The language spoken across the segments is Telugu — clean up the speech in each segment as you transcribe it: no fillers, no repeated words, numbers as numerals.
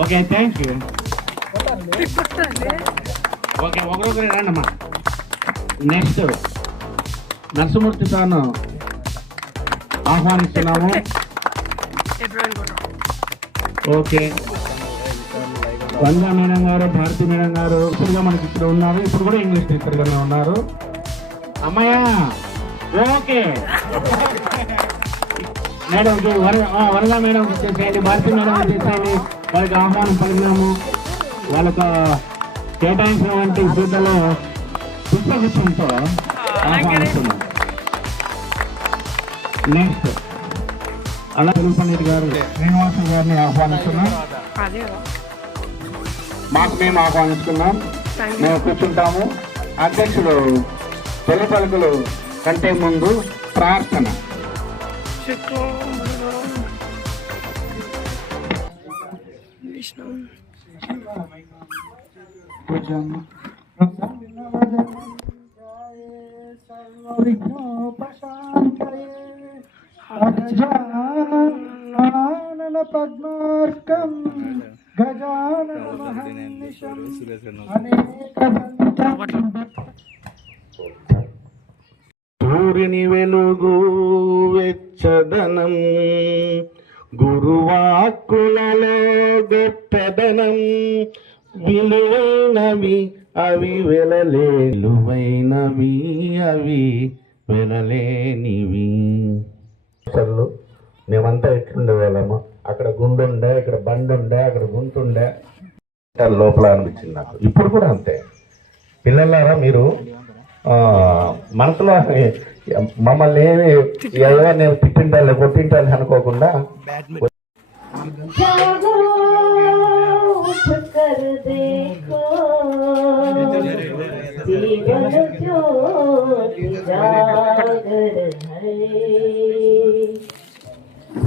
Okay thank you. ఓకే ఒకరొకరు రండమ్మా. నెక్స్ట్ నరసింహమూర్తి సార్ను ఆహ్వానిస్తున్నాము. ఓకే వందా మేడం గారు, భారతీ మేడం గారు ఇప్పుడుగా మనకి ఇక్కడ ఉన్నారు. ఇప్పుడు కూడా ఇంగ్లీష్ టీచర్ గానే ఉన్నారు. అమ్మాయ ఓకే మేడం వరదా మేడం వచ్చేసేయండి, భారతీ మేడం వచ్చేసేయండి. వాళ్ళకి ఆహ్వానం పలికినాము. వాళ్ళకు కేటాయించినటువంటి సీట్లలో పుష్పగుచ్చంతో ఆహ్వానిస్తున్నాం. నెక్స్ట్ అలా తిరుపతి గారు శ్రీనివాస గారిని ఆహ్వానిస్తున్నాం. మాకు మేము ఆహ్వానిస్తున్నాం. మేము కూర్చుంటాము. అధ్యక్షులు తొలి పలుకులు కంటే ముందు ప్రార్థన. పద్మార్కం సూర్యుని వెలుగు వెచ్చదనం, గురువాక్కులలో గొప్పదనం, విలువైనవి అవి వెలలేలువైనవి అవి వెలలేనివి. మేమంతా ఎట్లుండే వాళ్ళము. అక్కడ గుండుండే, ఇక్కడ బండి ఉండే, అక్కడ గుంతుండే లోపల అనిపించింది నాకు. ఇప్పుడు కూడా అంతే. పిల్లలారా మీరు మనసులో మమ్మల్ని ఏదో నేను తిట్టిండాలి కొట్టిండాలి అనుకోకుండా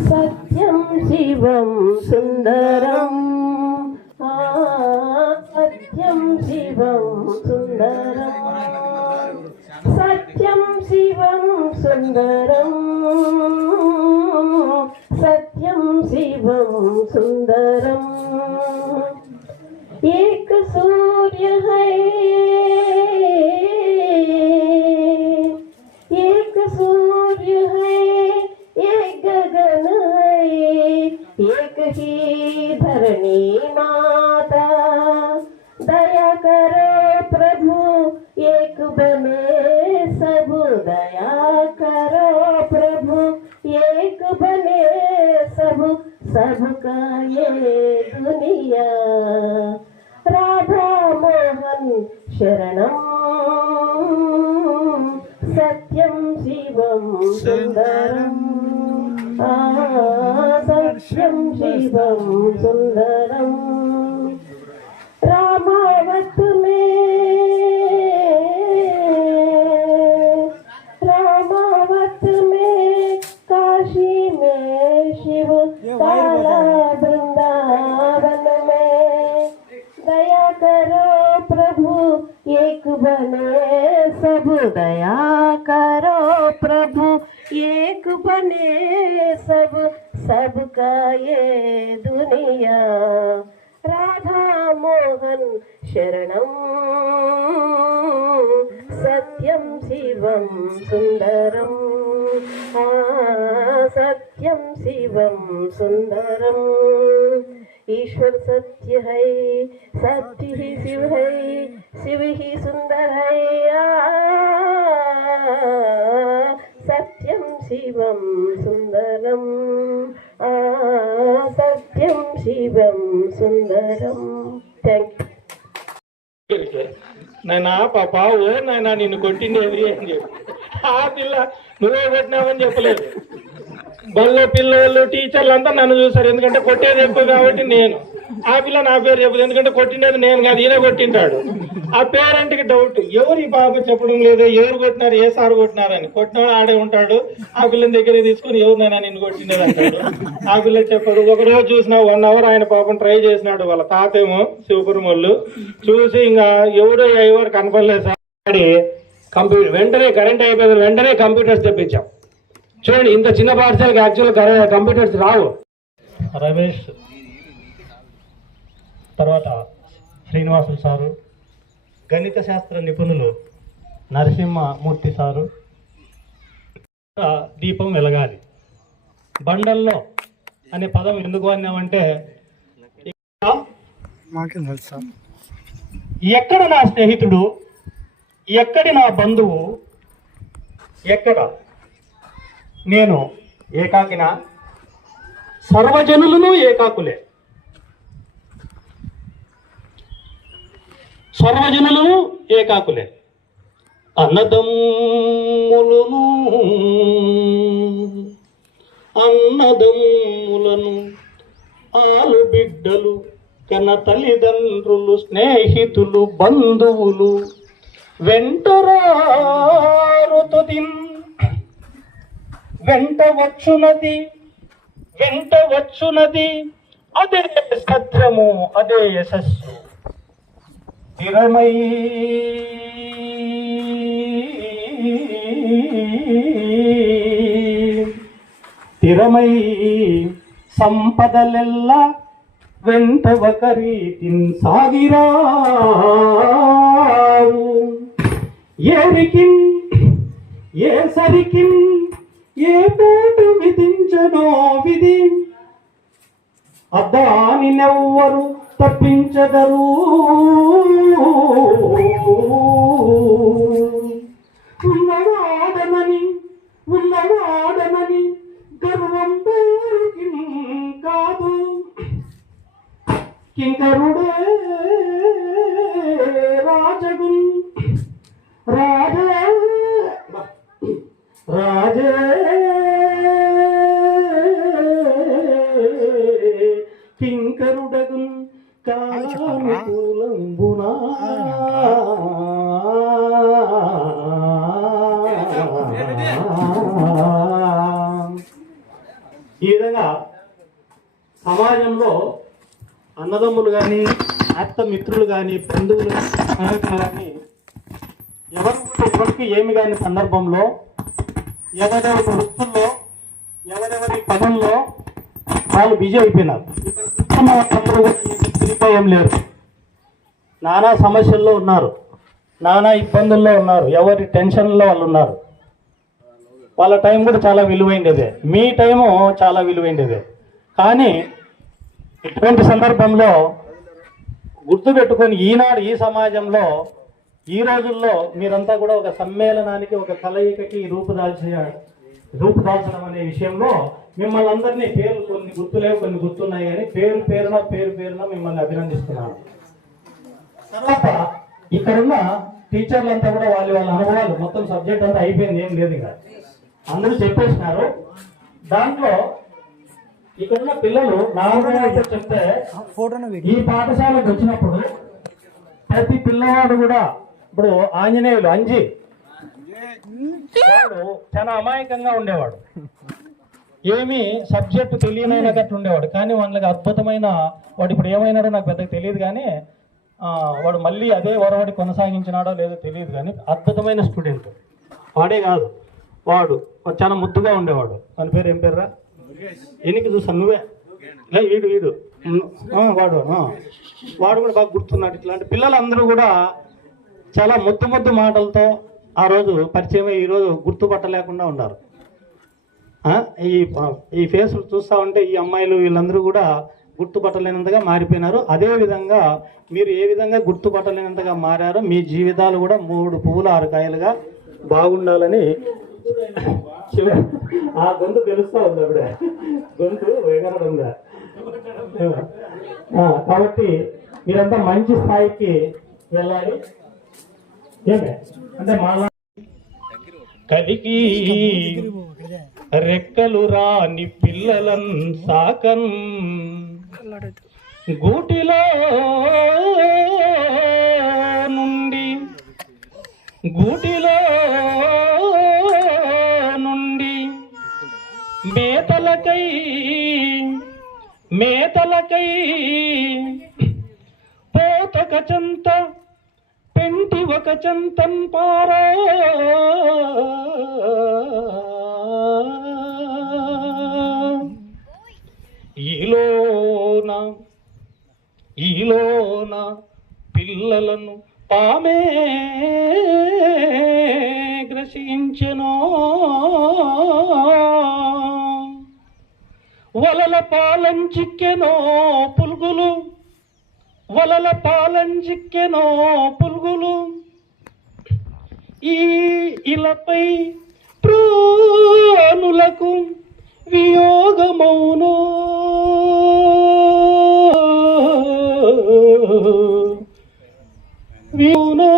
సత్యం శివం సుందరం, సత్యం శివం సుందరం, సత్యం శివం సుందరం, సత్యం శివం సుందరం. एक सूर्य है, एक सूर्य है, एक गगन है, एक ही धरणी माता. दया करो प्रभु एक बने सब, दया करो प्रभु एक बने सब, सबका ये दुनिया. राधा मोहन शरणम, सत्यम शिवम सुंदरम, सत्यम शिवम सुंदरम. रामावत में, रामावत में, काशी में शिव, काला वृंदावन में. दया करो प्रभु एक बने सब, दया करो प्रभु एक बने सब, सबका ये दुनिया. राधा मोहन शरणम, सत्यम शिवम सुंदरम, सत्यम शिवम सुंदरम. ईश्वर सत्य है, सत्य ही शिव है, शिव ही सुंदर है. सत्यम शिवम सुंदरम, सत्यम शिवम सुंदरम. Thank you. నాయనా పాపా ఓ నాయనా నిన్ను కొట్టింది ఎవరి అని చెప్పి ఆ పిల్ల నువ్వే కొట్టినావని చెప్పలేదు. బళ్ళో పిల్లలు టీచర్లు అంతా నన్ను చూసారు, ఎందుకంటే కొట్టేది ఎక్కువ కాబట్టి. నేను ఆ పిల్ల నా పేరు చెప్పదు, ఎందుకంటే కొట్టినది నేను కాదు, ఈయన కొట్టింటాడు. ఆ పేరెంట్కి డౌట్, ఎవరు ఈ బాబు చెప్పడం లేదు, ఎవరు కొట్టినారు, ఏ సార్ కొట్టినారని. కొట్టినాడు ఆడే ఉంటాడు. ఆ పిల్లని దగ్గర తీసుకుని ఎవరినైనా నిన్ను కొట్టినది అంటాడు. ఆ పిల్ల చెప్పదు. ఒకరోజు చూసిన 1 అవర్ ఆయన పాపం ట్రై చేసినాడు. వాళ్ళ తాతేమో శివపురమోళ్ళు చూసి ఇంకా ఎవరు కనపడలేదు సార్. కంప్యూటర్ వెంటనే కరెంట్ అయిపోయింది, వెంటనే కంప్యూటర్స్ తెప్పించాం. చూడండి, ఇంత చిన్న పాఠశాలకు యాక్చువల్ కంప్యూటర్స్ రావు. రమేష్ తర్వాత శ్రీనివాసులు సారు, గణిత శాస్త్ర నిపుణులు నరసింహమూర్తి సారు. దీపం వెలగాలి. బండల్లో అనే పదం ఎందుకు అన్నామంటే, ఎక్కడ నా స్నేహితుడు, ఎక్కడి నా బంధువు, ఎక్కడ నేను ఏకాకినా, సర్వజనులను ఏకాకులే, సర్వజనులను ఏకాకులే, అన్నదమ్ములను అన్నదమ్ములను ఆలు బిడ్డలు కన్న తల్లిదండ్రులు స్నేహితులు బంధువులు వెంటరారు తుదిన్ వెంట వచ్చునది అదే సత్యము అదే యశస్సు స్థిరమై స్థిరమై సంపదలెల్ల వెంట ఒకరీతిన్ సాగిరావు ఏరికిన్ ఏ సరికిన్ ఏ పోటు విధించనో విధి అద్దానినెవ్వరు తప్పించగరు ఉన్నవాడనని గర్వం పేరుకి కాదు కింకరుడే రాజగున్ రాజే కింకరుడగున్ కాలానుకూలంబునా ఈ విధంగా సమాజంలో అన్నదమ్ములు కానీ ఆప్త మిత్రులు కానీ బంధువులు కానీ ఎవరికి ఏమి కాని సందర్భంలో ఎవరెవరి వృత్తుల్లో ఎవరెవరి పనుల్లో వాళ్ళు బిజీ అయిపోయినారు. ఏం లేరు, నానా సమస్యల్లో ఉన్నారు, నానా ఇబ్బందుల్లో ఉన్నారు, ఎవరి టెన్షన్లో వాళ్ళు ఉన్నారు. వాళ్ళ టైం కూడా చాలా విలువైనదే, మీ టైము చాలా విలువైనదే. కానీ ఇటువంటి సందర్భంలో గుర్తుపెట్టుకొని ఈనాడు ఈ సమాజంలో ఈ రోజుల్లో మీరంతా కూడా ఒక సమ్మేళనానికి ఒక కలయికకి రూపుదాల్చడం అనే విషయంలో మిమ్మల్ని అందరినీ పేరు కొన్ని గుర్తులేవు కొన్ని గుర్తున్నాయి కానీ పేరు పేరున మిమ్మల్ని అభినందిస్తున్నాను. తర్వాత ఇక్కడున్న టీచర్లంతా కూడా వాళ్ళ అనుభవాలు మొత్తం సబ్జెక్ట్ అంతా అయిపోయింది, ఏం లేదు ఇంకా అందరూ చెప్పేసినారు. దాంట్లో ఇక్కడున్న పిల్లలు నార్మల్గా చెప్తే ఈ పాఠశాలకు వచ్చినప్పుడు ప్రతి పిల్లవాడు కూడా ఇప్పుడు ఆంజనేయులు అంజి వాడు చాలా అమాయకంగా ఉండేవాడు, ఏమి సబ్జెక్టు తెలియనైనట్టు ఉండేవాడు. కానీ వాళ్ళకి అద్భుతమైన వాడు ఇప్పుడు ఏమైనాడో నాకు పెద్దగా తెలియదు కానీ వాడు మళ్ళీ అదే వరవడి కొనసాగించినాడో లేదో తెలియదు కానీ అద్భుతమైన స్టూడెంట్ వాడే కాదు, వాడు చాలా ముద్దుగా ఉండేవాడు. వాని పేరు ఏం పేర్రా? ఎనికి చూసాను నువ్వే వీడు వాడు వాడు కూడా బాగా గుర్తున్నాడు. ఇట్లాంటి పిల్లలందరూ కూడా చాలా ముద్దు మాటలతో ఆ రోజు పరిచయం ఈరోజు గుర్తుపట్టలేకుండా ఉన్నారు. ఈ ఫేస్ చూస్తూ ఉంటే ఈ అమ్మాయిలు వీళ్ళందరూ కూడా గుర్తుపట్టలేనంతగా మారిపోయినారు. అదేవిధంగా మీరు ఏ విధంగా గుర్తుపట్టలేనంతగా మారారో మీ జీవితాలు కూడా 3 పువ్వులు 6 కాయలుగా బాగుండాలని ఆ గొంతు తెలుస్తూ ఉంది అప్పుడే, గొంతు ఎగరడంగా. కాబట్టి మీరంతా మంచి స్థాయికి వెళ్ళాలి. ఏమే అంటే మాలా కలిగి రెక్కలు రాని పిల్లలన్ సాకన్ గూటిలో నుండి మేతలకై పోతక చంత పెంటి ఒక చంతం పారా ఈలోన ఈలోన పిల్లలను పామే గ్రసించెనో వలల పాలంచిక్కెనో పులుగులు వలల పాలంచిక్కెనో పులుగులు ఈ ఇలపై ప్రాణులకు వియోగమౌనో వియోనో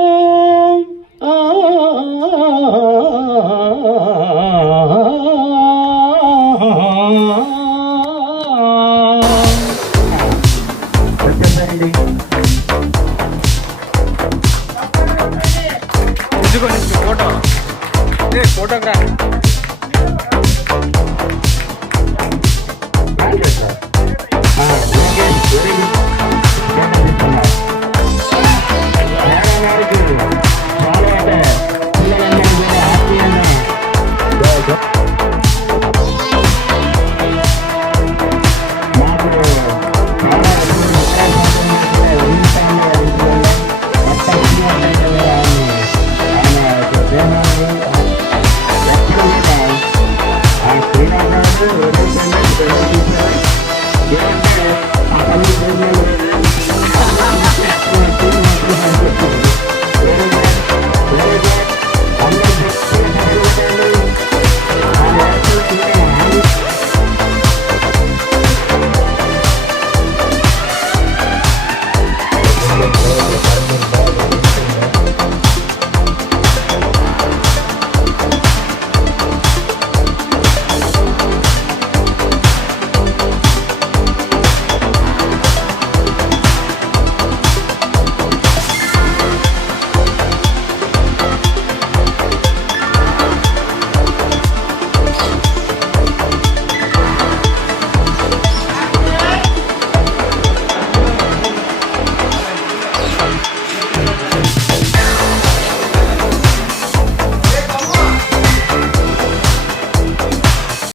చెప్పండి. ఫోటో ఫోటోగ్రాఫ్ ఆ